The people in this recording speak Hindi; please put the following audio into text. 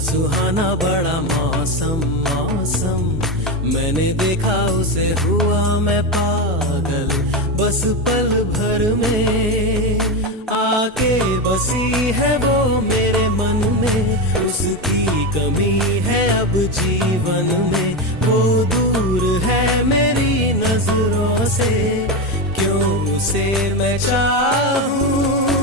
सुहाना बड़ा मौसम मौसम, मैंने देखा उसे हुआ मैं पागल, बस पल भर में आके बसी है वो मेरे मन में, उसकी कमी है अब जीवन में, वो दूर है मेरी नजरों से, क्यों उसे मैं चाहूं।